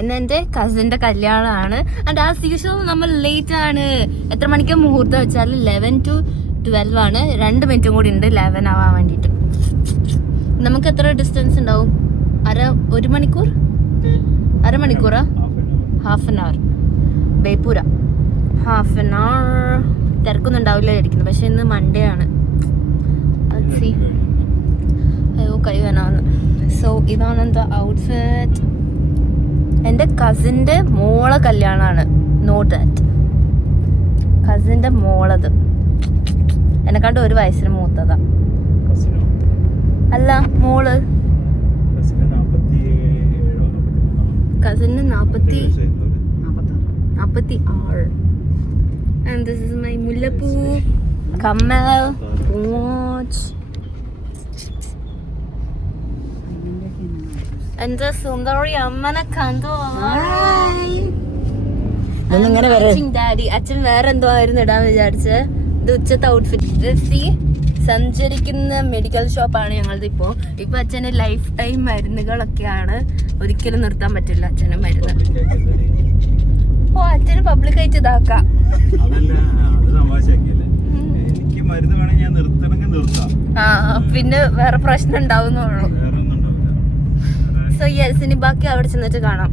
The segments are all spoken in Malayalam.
ഇന്ന് എൻ്റെ കസിൻ്റെ കല്യാണമാണ്. ആൻഡ് ആസ് യൂഷ്വൽ നമ്മൾ ലേറ്റ് ആണ്. എത്ര മണിക്ക് മുഹൂർത്തം വെച്ചാൽ 11 to 12 ആണ്. 2 മിനിറ്റും കൂടി ഉണ്ട് 11 ആവാൻ വേണ്ടിയിട്ട്. നമുക്ക് എത്ര ഡിസ്റ്റൻസ് ഉണ്ടാവും? 1 മണിക്കൂർ, അരമണിക്കൂറാ? Half an hour. ബേപ്പൂര ഹാഫ് ആൻ അവർ. തിരക്കൊന്നും ഉണ്ടാവില്ല ഇരിക്കുന്നത്. പക്ഷെ ഇന്ന് മൺഡേ ആണ്. അയ്യോ കൈ വേണമെന്ന്. സോ ഇതാണ് എന്താ ഔട്ട്ഫിറ്റ്. എൻ്റെ കസിൻ്റെ മോളെ കല്യാണമാണ്. Not that. കസിൻ്റെ മോളത് എന്നെക്കാണ്ട് 1 വയസ്സിന് മൂത്തതാ. അല്ല മോള് cousin 46. And this is my മുല്ലപ്പൂ, കമ്മൽ, വാച്ച്. എന്റെ സുന്ദരി അമ്മനെ കണ്ടോ? ഡാഡി അച്ഛൻ വേറെ എന്തോ ആയിരുന്നു ഇടാൻ വിചാരിച്ച്. ഇത് ഉച്ചത്തെ ഔട്ട്ഫിറ്റ്. സഞ്ചരിക്കുന്ന മെഡിക്കൽ ഷോപ്പാണ് ഞങ്ങളത്. ഇപ്പൊ അച്ഛന് ലൈഫ് ടൈം മരുന്നുകളൊക്കെയാണ്. ഒരിക്കലും നിർത്താൻ പറ്റില്ല അച്ഛന് മരുന്ന്. ഓ അച്ഛന് പബ്ലിക്കായിട്ട് ഇതാക്കാം. ആ പിന്നെ വേറെ പ്രശ്നം ഉണ്ടാവുന്നുള്ളൂ. സോ യെസ്, ഇനി ബാക്കി അവിടെ ചെന്നിട്ട് കാണാം.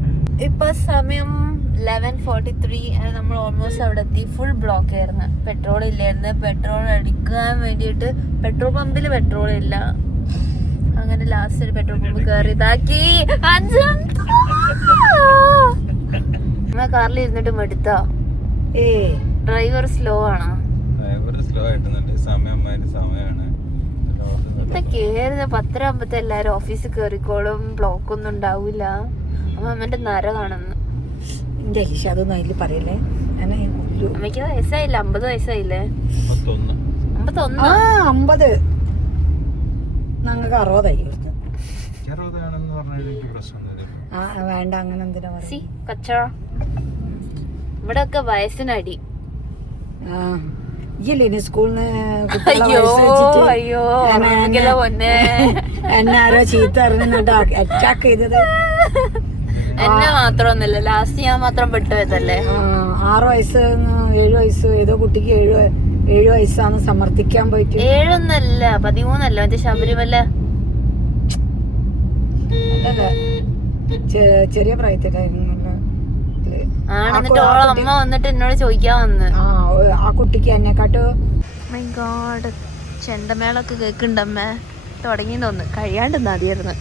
ഇപ്പൊ സമയം 11:43. നമ്മൾ ഓൾമോസ്റ്റ് അവിടെ എത്തി. ഫുൾ ബ്ലോക്ക് ആയിരുന്നു. പെട്രോൾ ഇല്ലായിരുന്നു. പെട്രോൾ അടിക്കാൻ വേണ്ടിയിട്ട് പെട്രോൾ പമ്പിൽ പെട്രോൾ ഇല്ല. അങ്ങനെ ലാസ്റ്റ് ഒരു പെട്രോൾ പമ്പ് കയറി ഇതാക്കി. അമ്മ കാറിൽ ഇരുന്നിട്ട് മെടുത്താ. ഡ്രൈവർ സ്ലോ ആണോ? ഇതൊക്കെയായിരുന്നു. 10:30 എല്ലാരും ഓഫീസിൽ കയറിക്കോളും. ബ്ലോക്ക് ഒന്നും ഉണ്ടാവൂല. അമ്മ അമ്മന്റെ നര കാണുന്നു. അമ്മയ്ക്ക് വയസ്സായില്ല, 50 വയസ്സായില്ലേ? 51. ഞങ്ങൾക്ക് 60 വേണ്ട. അങ്ങനെ എന്തിനാ ഇവിടെ ഒക്കെ വയസ്സിനടി. എന്നാരോ ചീത്ത അറിഞ്ഞിട്ട് അറ്റാക്ക് ചെയ്തത് എന്നെ മാത്രമൊന്നുമില്ല. ലാസ്റ്റ് ഞാൻ മാത്രം പെട്ടുപോയതല്ലേ. 6 വയസ്സ് 7 വയസ്സ് ഏതോ കുട്ടിക്ക് 7 വയസ്സാന്ന് സമർത്ഥിക്കാൻ പോയിട്ട്. 7 13 മറ്റേ ശബരിമല. ചെറിയ പ്രായത്തിലായിരുന്നു. എന്നിട്ട് അമ്മ വന്നിട്ട് എന്നോട് ചോദിക്കാൻ വന്ന് ആ കുട്ടിക്ക് എന്നെക്കാട്ടോ. My God, ചെണ്ടമേളൊക്കെ കേൾക്കുന്നുണ്ടമ്മ. തുടങ്ങി തോന്നുന്നു. കഴിയാണ്ട് മതിയായിരുന്നു.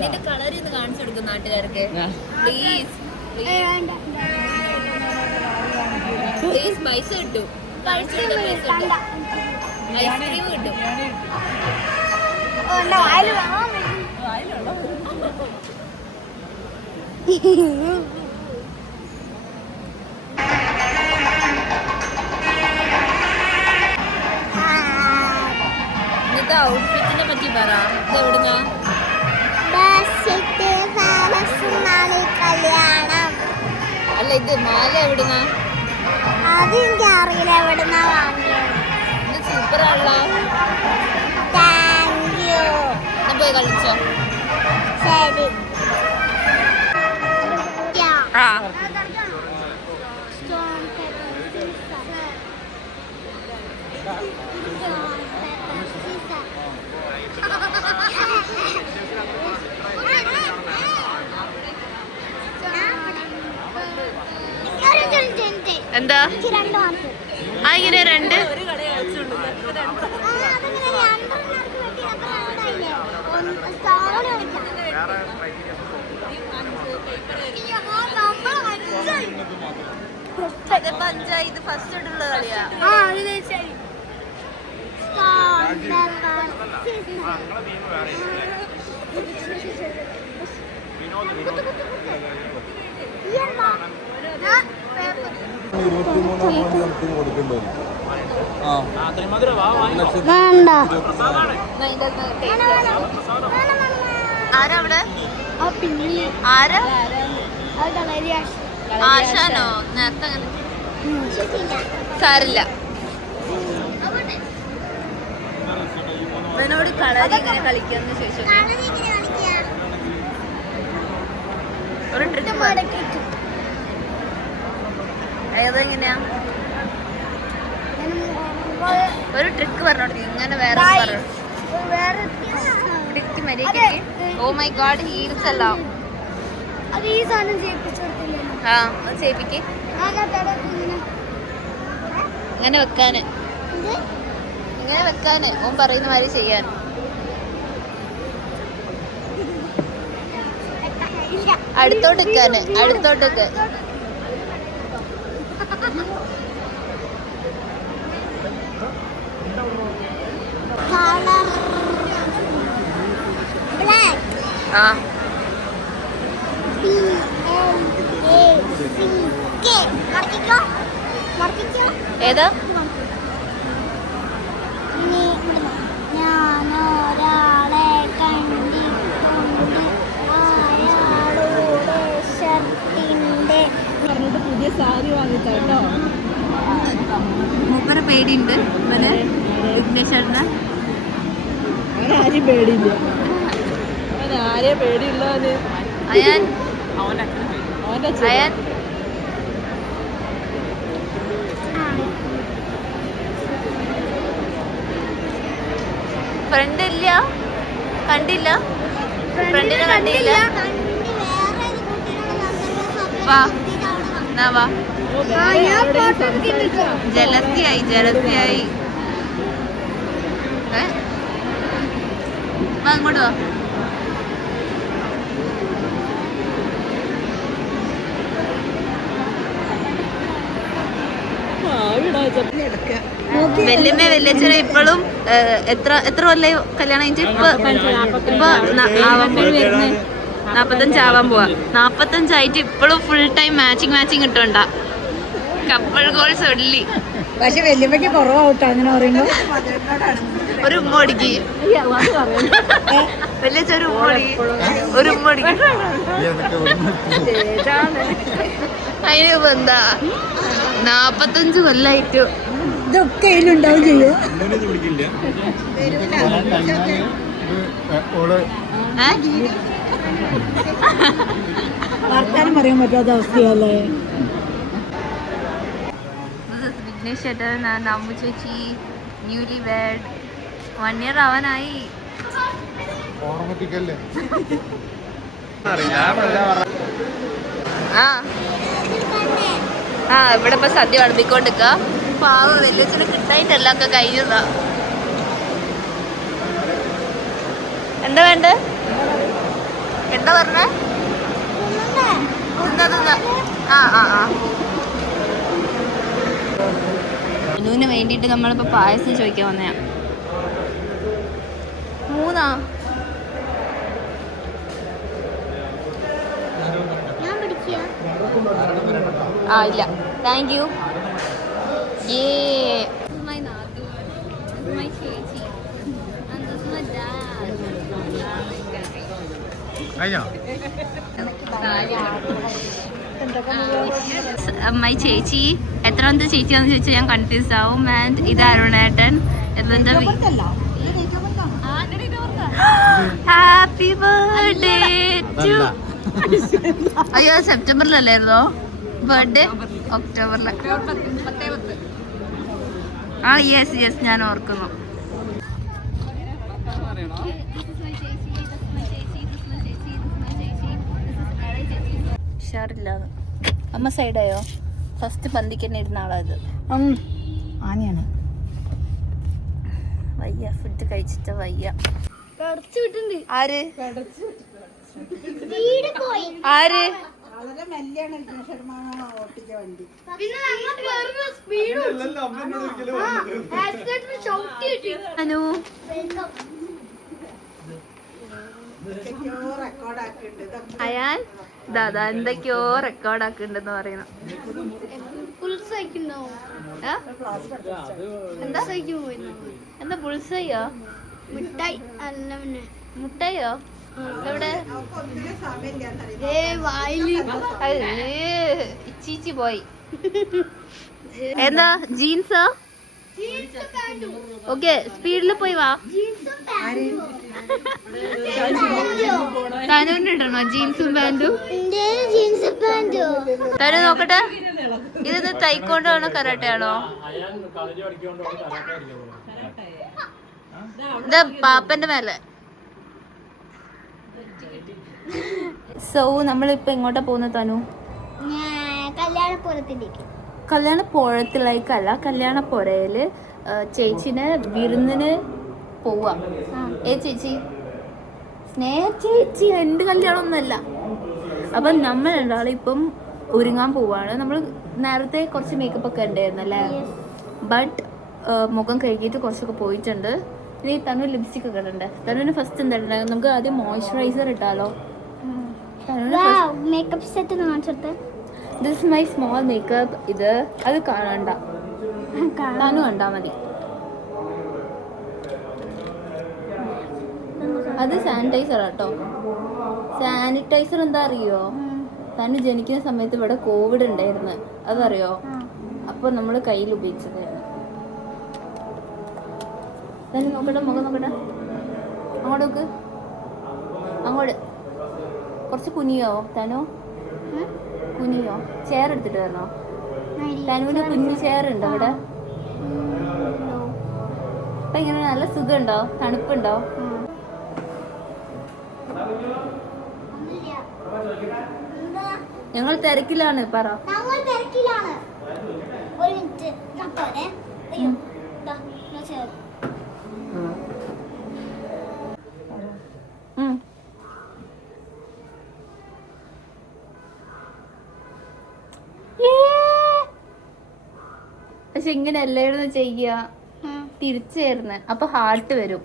നിന്റെ കളർ ഇന്ന് കാണിച്ചു കൊടുക്കും നാട്ടുകാർക്ക്. Please please. പൈസ കിട്ടും. കാണിച്ചു കൊടുക്കാൻ പൈസ കിട്ടും. ഐസ്ക്രീം കിട്ടും. ഇന്നത്തെ ഔട്ട്ഫിറ്റിനെ പറ്റി പറ. ഇത് എവിടുന്ന? കല്യാണം ഇത് മാല എവിടുന്നാ? അത് എനിക്ക് അറിയില്ല എവിടുന്നാ വാങ്ങിയത്. സൂപ്പർ ആണല്ലോ. Thank you. പോയി കളിച്ചോ. ശരി. എന്താ ഇങ്ങനെ രണ്ട്? പഞ്ചായത്ത് ഫസ്റ്റ് ആയിട്ടുള്ള കളിയാ. ആരവിടെ? ആരാ? ആശാനോ? നേരത്തെ അങ്ങനെ സാരില്ല. ഇവനോട് കളരി ഇങ്ങനെ കളിക്കാന്ന് ചോദിച്ചു. ഒരു ട്രിക്ക് ഏതെങ്ങനെയാ? ഒരു ട്രിക്ക് പറഞ്ഞോട്ടെ. ഇങ്ങനെ വേറെ ട്രിക്ക് മര്യാദയ്ക്ക്. ഓ മൈ ഗോഡ്, ഹീൽസ് എല്ലാം. ആ അത് ചെയ്യിപ്പിക്ക്. ഇങ്ങനെ വെക്കാന്, ഇങ്ങനെ വെക്കാന് ഓൻ പറയുന്ന മാതിരി ചെയ്യാൻ. അടുത്തോട്ട് വെക്കാന്, അടുത്തോട്ട് വെക്ക്. ആ ഏതാ? ഞാനൊരാളെ കണ്ടിട്ടുണ്ട്, അയാളുടെ ഷർട്ടിന്റെ പുതിയ സാരി വാങ്ങിട്ടോ. മൂപ്പരെ പേടിയുണ്ട് ഇവന് വിഘ്നേശ്വരന്. ആരും പേടിയില്ല. ആരെയും പേടിയില്ല. അയാൻ അവന്റെ അയാൻ ഫ്രണ്ട് ഇല്ല, കണ്ടില്ല, ഫ്രണ്ടിനെ കണ്ടില്ല. വാ എന്നാ വാ. ജലസിയായി ജലസിയായി. വാ അങ്ങോട്ട് വാ. വല്യമ്മ വല്യച്ഛനെ ഇപ്പോഴും എത്ര കൊല്ലായി കല്യാണം കഴിഞ്ഞിട്ട്? ഇപ്പൊ 45 ആവാൻ പോവാ. 45 ആയിട്ട് ഇപ്പോഴും ഫുൾ ടൈം മാച്ചിങ് ഇട്ടുണ്ടാ. കപ്പിൾ ഗോൾസ് ഒള്ളി. പക്ഷെ വല്യമ്മക്ക് കുറവാട്ടോ അങ്ങനെ പറയുമ്പോ. ഒരു ഉമ്മ ഒടുക്കി വല്യച്ഛ, ഒരു ഉമ്മ ഒടുക്കി. അതിന് എന്താ 45 കൊല്ലായിട്ടു ഇതൊക്കെ ഇതിലുണ്ടാവും ചെയ്യും. വർത്താനം പറയാൻ പറ്റാത്ത അവസ്ഥയല്ലേ. വിഘ്നേഷ് ചേട്ടൻ, അമ്മു ചേച്ചി, ന്യൂലി വെഡ്. 1 year ആവാനായി. ആ ഇവിടെ ഇപ്പൊ സദ്യ വിളമ്പിക്കൊണ്ടിരിക്ക. പാവ വലിയച്ഛന് കിട്ടായിട്ടല്ല ഒക്കെ കഴിഞ്ഞതാ. എന്താ വേണ്ടേ? എന്താ പറഞ്ഞേ? അനുവിന് വേണ്ടിട്ട് നമ്മളിപ്പോ പായസം ചോദിക്കാൻ വന്നയാ. 3 ഇല്ല, താങ്ക് യു. അമ്മായി ചേച്ചി എത്രാമത്തെ ചേച്ചിയാന്ന് ചോദിച്ചാൽ ഞാൻ കൺഫ്യൂസ് ആവും. ആൻഡ് ഇത് അരുണേട്ടൻ. Happy birthday to. അയ്യോ സെപ്റ്റംബറിലല്ലായിരുന്നോ ബർത്ത്ഡേ? ഒക്ടോബറിൽ. ആ യെസ് ഞാൻ ഓർക്കുന്നു. ഉഷാറില്ലാതെ അമ്മ സൈഡായോ? ഫസ്റ്റ് പന്തിക്കന്നെ ഇരുന്ന ആളാ ഇത്. ആനയാണ്. വയ്യ, ഫുഡ് കഴിച്ചിട്ട് വയ്യ. ആര് ആര് അനു അയാൻ ദാദാ എന്തൊക്കെയോ റെക്കോർഡാക്കുന്നുണ്ടെന്ന് പറയുന്നു. എന്താ പുൾസയോ? മുട്ടയോ? എവിടെ? ഇച്ചീച്ചി പോയി. എന്താ ജീൻസോ? ഓക്കെ സ്പീഡിൽ പോയി വാ. തനുവിനിടണോ ജീൻസും പാന്റും? തനു നോക്കട്ടെ, ഇത് തൈക്കോണ്ടോ ആണോ കരാട്ടെ ആണോ? ഇത് പാപ്പന്റെ മേലെ. സോ നമ്മളിപ്പോ എങ്ങോട്ടാ പോകുന്നത് തനു? കല്യാണപ്പുഴത്തിലേക്കല്ല, കല്യാണപ്പുഴയില് ചേച്ചിന് വിരുന്നിന് പോവാ. ചേച്ചി സ്നേഹ ചേച്ചി, എൻ്റെ കല്യാണമൊന്നുമല്ല. അപ്പം നമ്മൾ രണ്ടാളും ഇപ്പം ഒരുങ്ങാൻ പോവാണ്. നമ്മൾ നേരത്തെ കുറച്ച് മേക്കപ്പ് ഒക്കെ ഉണ്ടായിരുന്നല്ലേ, ബട്ട് മുഖം കഴുകിയിട്ട് കുറച്ചൊക്കെ പോയിട്ടുണ്ട്. ഇനി തനു ലിപ്സ്റ്റിക് ഒക്കെ ഇടണ്ടേ? തനുവിന് ഫസ്റ്റ് എന്താ ഇടണ്ടേ? നമുക്ക് ആദ്യം മോയ്സ്ചറൈസർ ഇട്ടാലോ? മേക്കപ്പ് സെറ്റ് കാണിച്ചിട്ട് ദിസ് മൈ സ്മോൾ മേക്കപ്പ്. ഇത് അത് കാണണ്ട, തനു കണ്ടാ മതി. അത് സാനിറ്റൈസർ ആട്ടോ. സാനിറ്റൈസർ എന്താ അറിയോ? തനു ജനിക്കുന്ന സമയത്ത് ഇവിടെ കോവിഡ് ഉണ്ടായിരുന്നു, അതറിയോ? അപ്പോൾ നമ്മൾ കയ്യിൽ ഉപയോഗിച്ചതായിരുന്നു. തനു നോക്കട്ടെ, മുഖം നോക്കട്ടെ. അങ്ങോട്ട് നോക്ക്, അങ്ങോട്ട്. കുറച്ച് കുനിയോ തനു? കുനിയോ? ചെയർ എടുത്തിട്ട് വരണോ? തനുവിന് കുഞ്ഞു ചെയർ ഉണ്ടോ ഇവിടെ? അപ്പൊ ഇങ്ങനെ നല്ല സുഖമുണ്ടോ? തണുപ്പുണ്ടോ? ഞങ്ങൾ തിരക്കിലാണ്. പറ. പക്ഷെ ഇങ്ങനെ എല്ലായിടും ചെയ്യുക, തിരിച്ചായിരുന്നു. അപ്പൊ ഹാർട്ട് വരും,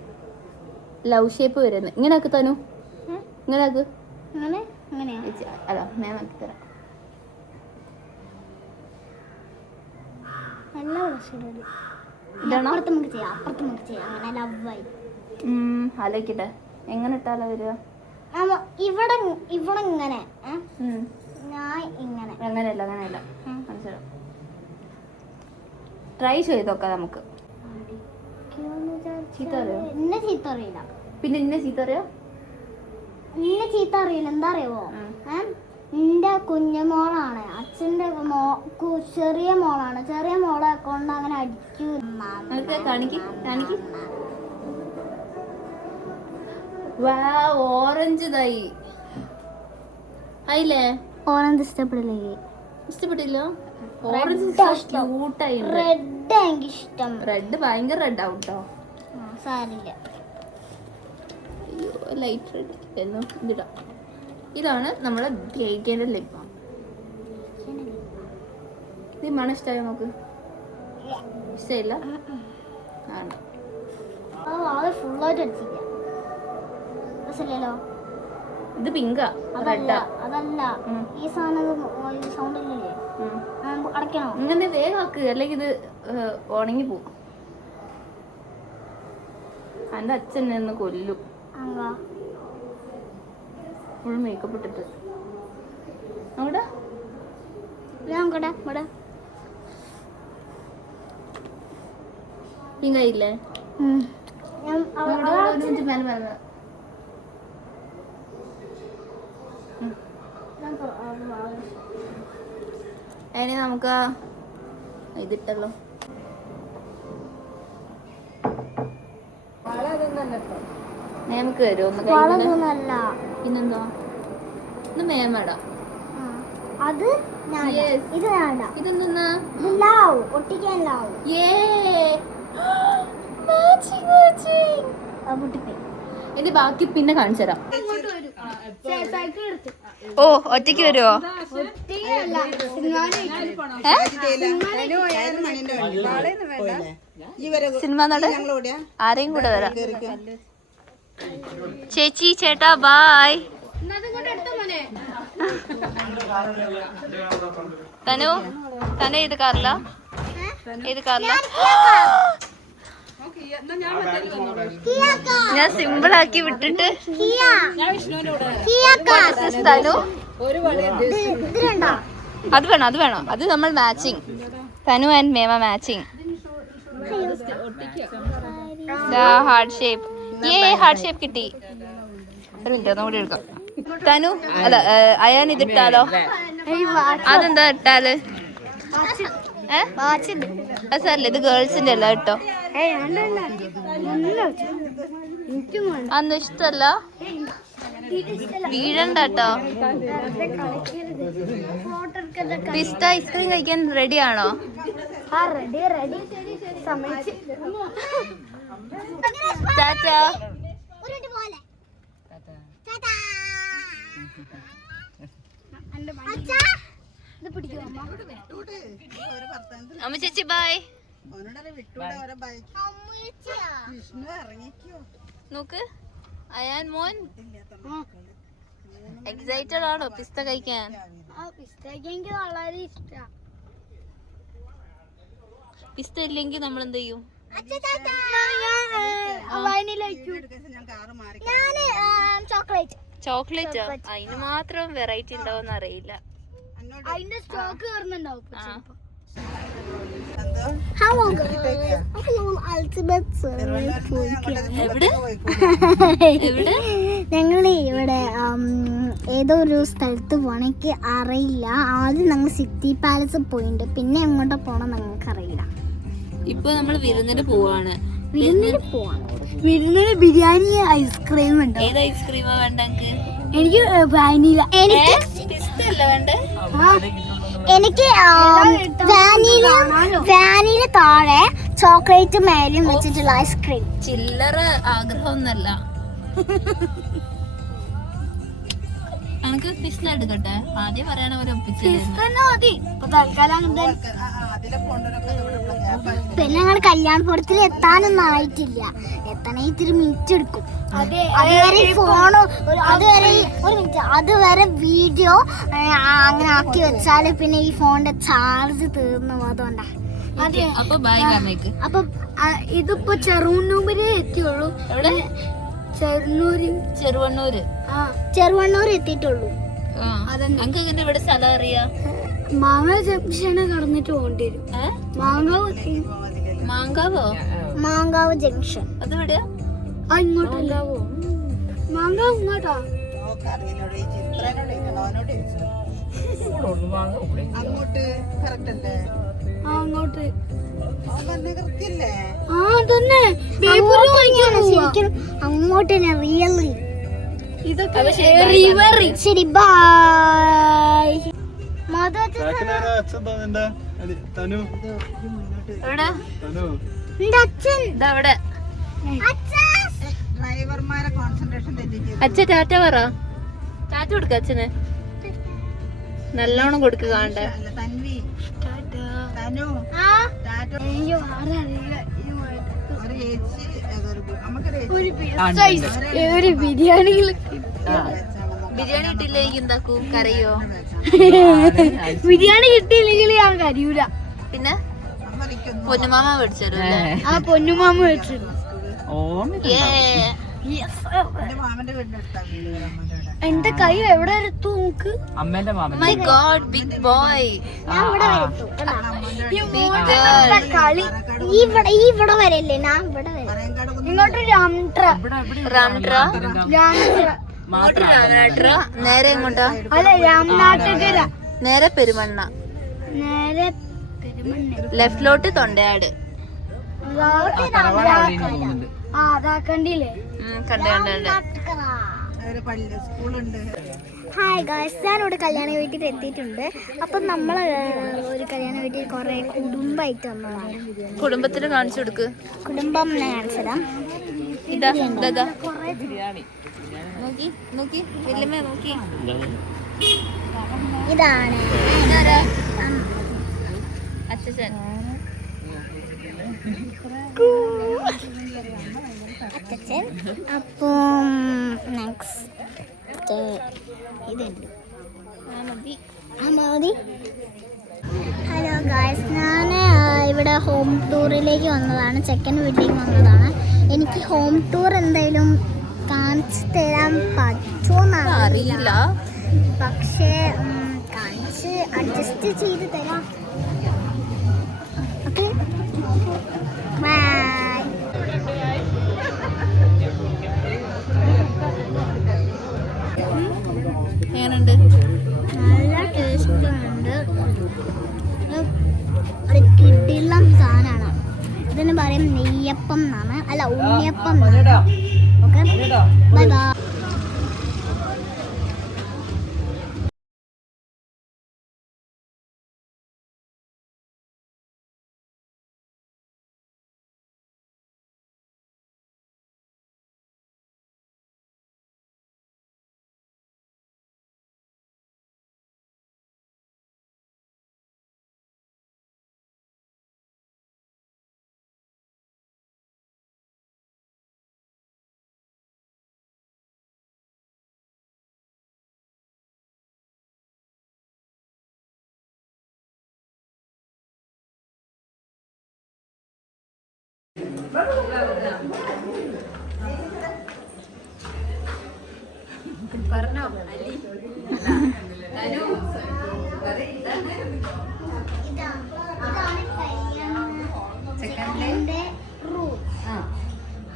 ലവ് ഷേപ്പ് വരുന്നു. ഇങ്ങനെ ആക്ക് തനു, ഇങ്ങനെ ആക്ക്. അല്ല ഞാൻ ആക്കി തരാം. ആലോചിക്കട്ടെ എങ്ങനെ ഇട്ടാലോ വരിക? ഇവിടെ ഇവിടെ ഇങ്ങനെ ഞാൻ ഇങ്ങനെ. അങ്ങനെയല്ല അങ്ങനെയല്ല, മനസ്സിലാവും. ട്രൈ ചെയ്തോക്കാം നമുക്ക്. ചീത്ത അറിയോ? എന്നെ ചീത്ത അറിയില്ല. പിന്നെ എന്നെ ചീത്ത അറിയോ? എന്നെ ചീത്ത അറിയില്ല. എന്താ അറിയുമോ? എന്റെ കുഞ്ഞുമോളാണ്, അച്ഛന്റെ ചെറിയ മോളാണ്. ചെറിയ മോളെ കൊണ്ട് അങ്ങനെ അടിച്ചു. ഓറഞ്ച് തൈ ആയില്ലേ? ഓറഞ്ച് ഇഷ്ടപ്പെടില്ലേ? ഇഷ്ടപ്പെട്ടില്ല. ഓറഞ്ച് ക്യൂട്ടായി. റെഡ് എനിക്ക് ഇഷ്ടം. റെഡ് ഭയങ്കര റെഡ് ആവും കേട്ടോ. സാരില്ല. ലൈറ്റ് റെഡ് എന്ന് ഇതിടാം. ഇതാണ് നമ്മളെ കേക്കിന്റെ ലിപ്പ്. ഇത് മണം ഇഷ്ടമായോ നോക്ക്? ഇഷ്ടമില്ല? ഫുള്ളായിട്ട് അടിച്ചില്ല. രസമില്ലല്ലോ. ഇത് പിങ്കാ, റെഡാ. അതല്ല ഈ സാധനം സൗണ്ട് ഇല്ലേ? അടയ്ക്കണോ? ഇങ്ങനെ വേഗാക്ക്, അല്ലെങ്കിൽ ഇത് ഉണങ്ങി പോവും. എൻ്റെ അച്ഛൻ എന്ന് കൊല്ലും. ഫുൾ മേക്കപ്പ് ഇട്ടിട്ട് അവിടെ ഇല്ലേ അതിന് നമുക്ക് ഇതിട്ടല്ലോ. മേമക്ക് വരുമോ ഒന്ന് വളർന്നല്ല പിന്നെന്തോ ഒന്ന് മേമടാ. അത് ഇത് വേണ്ട. ഇതെന്താ ഇത് ലാവ് ഒട്ടിക്കാൻ ലാവ് എന്റെ ബാക്കി പിന്നെ കാണിച്ചു തരാം. ഓ ഒറ്റയ്ക്ക് വരുവോ? സിനിമ നട ആരെയും കൂടെ വരാം. ചേച്ചി ചേട്ടാ ബായ്. തനു തന ഇത് കാറില്ല ഇത് കാറില്ല. ഞാൻ സിമ്പിൾ ആക്കി വിട്ടിട്ട് തനു അത് വേണം അത് വേണം. അത് നമ്മൾ matching. Tanu and Mema matching. Heart shape. Heart shape കിട്ടി. ഒരു മിനിറ്റ് ഒന്നും കൂടി എടുക്കാം. തനു അല്ല അയാൻ ഇതിട്ടാലോ? അതെന്താ ഇട്ടാല്? സാറല്ലേ ഇത് ഗേൾസിന്റെ അല്ല കേട്ടോ. അന്ന് ഇഷ്ടല്ല വീഴണ്ട കേട്ടോ. പിസ്ത ഐസ്ക്രീം കഴിക്കാൻ റെഡി ആണോ? ടാറ്റാ. അമ്മ ചേച്ചി ബായ്. നോക്ക് അയാൻ മോൻ എക്സൈറ്റഡ് ആണോ പിസ്ത കഴിക്കാൻ? വളരെ ഇഷ്ടം. പിസ്ത ഇല്ലെങ്കിൽ നമ്മൾ എന്ത് ചെയ്യും? ചോക്ലേറ്റ്. അതിന് മാത്രം വെറൈറ്റി ഉണ്ടാവും അറിയില്ല. അതിന്റെ സ്റ്റോക്ക് വരുന്നുണ്ടാവും. ഞങ്ങൾ ഇവിടെ ഏതോ ഒരു സ്ഥലത്ത് പോകണം. എനിക്ക് അറിയില്ല. ആദ്യം ഞങ്ങൾ സിറ്റി പാലസ് പോയിട്ടുണ്ട്. പിന്നെ എങ്ങോട്ടാ പോണം ഞങ്ങൾക്ക് അറിയില്ല. ഇപ്പൊ നമ്മൾ വിരുന്നിന് പോവാണ്. വിരുന്നിന് ബിരിയാണി ഐസ്ക്രീം ഉണ്ട്. ഏത് ഐസ്ക്രീമാ വേണ്ട? എനിക്ക് വാനില. എനിക്ക് പിസ്ത അല്ല വേണ്ടേ? എനിക്ക് വാനില താഴെ ചോക്ലേറ്റ് മേലും വെച്ചിട്ടുള്ള ഐസ്ക്രീം. ചില്ലറ ആഗ്രഹമൊന്നല്ല. എനിക്ക് പിസ്ത എടുക്കട്ടെ? ആദ്യം പറയണ പോലെ പിന്നെ ഞങ്ങൾ കല്യാണപ്പുറത്തിൽ എത്താനൊന്നും ആയിട്ടില്ല. എത്തണേ ഇത്തിരി മിനിറ്റ് എടുക്കും. അതുവരെ ഫോണ് അതുവരെ ഒരു മിനിറ്റ് അതുവരെ വീഡിയോ അങ്ങനെ ആക്കി വെച്ചാല് പിന്നെ ഈ ഫോണിന്റെ ചാർജ് തീർന്നു. അതുകൊണ്ടാ. അതെ അപ്പൊ ഇതിപ്പോ ചെറുവണ്ണൂര് എത്തിയുള്ളൂ. ചെറുവണ്ണൂര് എത്തിയിട്ടുള്ളൂ. ഇവിടെ സ്ഥലം അറിയാം. മാങ്ങാവ് ജംഗ്ഷന് കടന്നിട്ട് പോകേണ്ടി വരും. മാങ്കാവ് ജംഗ്ഷൻ അതെവിടെയാ? ഇങ്ങോട്ടല്ലോ. മാങ്കാവ് ഇങ്ങോട്ടാ. അങ്ങോട്ട് ശരിക്കും അങ്ങോട്ട് തന്നെ റിയലി. ശരി ബൈ. അച്ഛൻ ടാറ്റ പറ. ടാറ്റ കൊടുക്ക അച്ഛന്. നല്ലോണം കൊടുക്കുക കാണണ്ടേ. ഒരു ബിരിയാണി കിട്ടിയില്ലെങ്കിൽ എന്താക്കൂ? കരയോ? ബിരിയാണി കിട്ടിയില്ലെങ്കിൽ ഞാൻ കരയൂല. പിന്നെ പൊന്നുമാമ മേടിച്ചല്ലോ. ആ പൊന്നുമാമ മേടിച്ചു. എന്റെ കൈ എവിടെ എടുത്തു നോക്ക്. അമ്മേന്റെ മാമൻ മൈ ഗോഡ് ബിഗ് ബോയ്. ഞാൻ ഇവിടെ വരെ എത്തും. കണ്ടാ? Big girl. കളി ഇവിടെ വരെയല്ലേ, ഞാൻ ഇവിടെ വരെ. ഇങ്ങോട്ട് രാംട്ര നേരെ എങ്ങോട്ടാ? അല്ല രാംനാട്ടകര, നേരെ പെരുമണ്ണ, നേരെ ലെഫ്റ്റിലോട്ട് തൊണ്ടയാട്. അതാക്കണ്ടില്ലേ. കണ്ടു കണ്ടു. ഹായ് ഗായ്സ്, ഞാനിവിടെ കല്യാണ വീട്ടിൽ എത്തിയിട്ടുണ്ട്. അപ്പം നമ്മൾ ഒരു കല്യാണ വീട്ടിൽ കുറേ കുടുംബമായിട്ട് വന്നതാണ്. കുടുംബത്തിന് കാണിച്ചു കൊടുക്ക്. കുടുംബം ഞാൻ കാണിച്ചതാ. ഇതാ ഇതാ നോക്കി നോക്കി വല്യമ്മ നോക്കി. ഇതാണ് അച്ഛൻ. അച്ഛൻ. അപ്പം നെക്സ്റ്റ് ഇതുണ്ട്. മതി. ഹലോ ഗായ്സ്, ഞാൻ ഇവിടെ ഹോം ടൂറിലേക്ക് വന്നതാണ്. ചെക്കൻ വീട്ടിലേക്ക് വന്നതാണ്. എനിക്ക് ഹോം ടൂർ എന്തായാലും കാണിച്ചു തരാൻ പറ്റുമോന്നാണ് അറിയില്ല, പക്ഷേ കാണിച്ച് അഡ്ജസ്റ്റ് ചെയ്ത് തരാം. Okay, bye. എങ്ങനെയുണ്ട്? നല്ല ടേസ്റ്റ് ഉണ്ട്. ഒരു കിടിലം സാധനമാണ്. ഇതിന് പറയും നെയ്യപ്പം എന്നാണ്, അല്ല ഉണ്ണിയപ്പം എന്നാണ്. Okay, bye bye. ചെക്കൻ്റെ റൂം.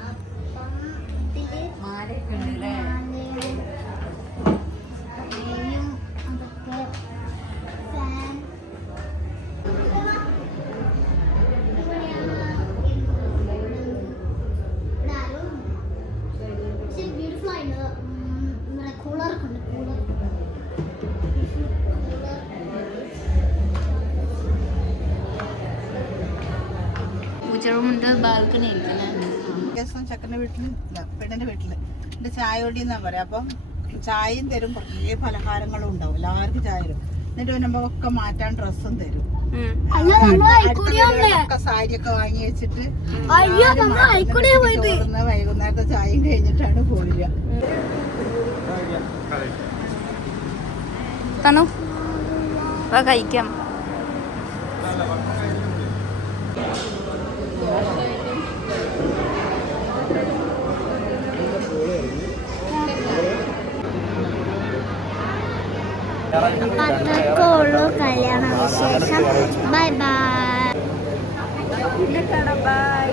അപ്പം ഇതില് അതൊക്കെ ഫാൻ. ബ്യൂട്ടിഫുൾ ആയിട്ട് കൂളറൊക്കെ ഉണ്ട്. കൂളർ പൂച്ചറൂമുണ്ട്, ബാൽക്കണി ഉണ്ട്. ചെക്കൻ്റെ വീട്ടില് പെണ്ണിന്റെ വീട്ടില് എന്റെ ചായ ഒടി എന്നാ പറയാ. അപ്പം ചായയും തരും, കുറേ പലഹാരങ്ങളും ഉണ്ടാവും, എല്ലാവർക്കും ചായ തരും. എന്നിട്ട് വരുമ്പോ ഒക്കെ മാറ്റാൻ ഡ്രസ്സും തരും. സാരിയൊക്കെ വാങ്ങി വെച്ചിട്ട് വൈകുന്നേരത്തെ ചായയും കഴിഞ്ഞിട്ടാണ് പോരുക. തണു വാ കഴിക്കാം. അത്രക്കേ ഉള്ളൂ കല്യാണ വിശേഷം. Bye bye. ബൈ.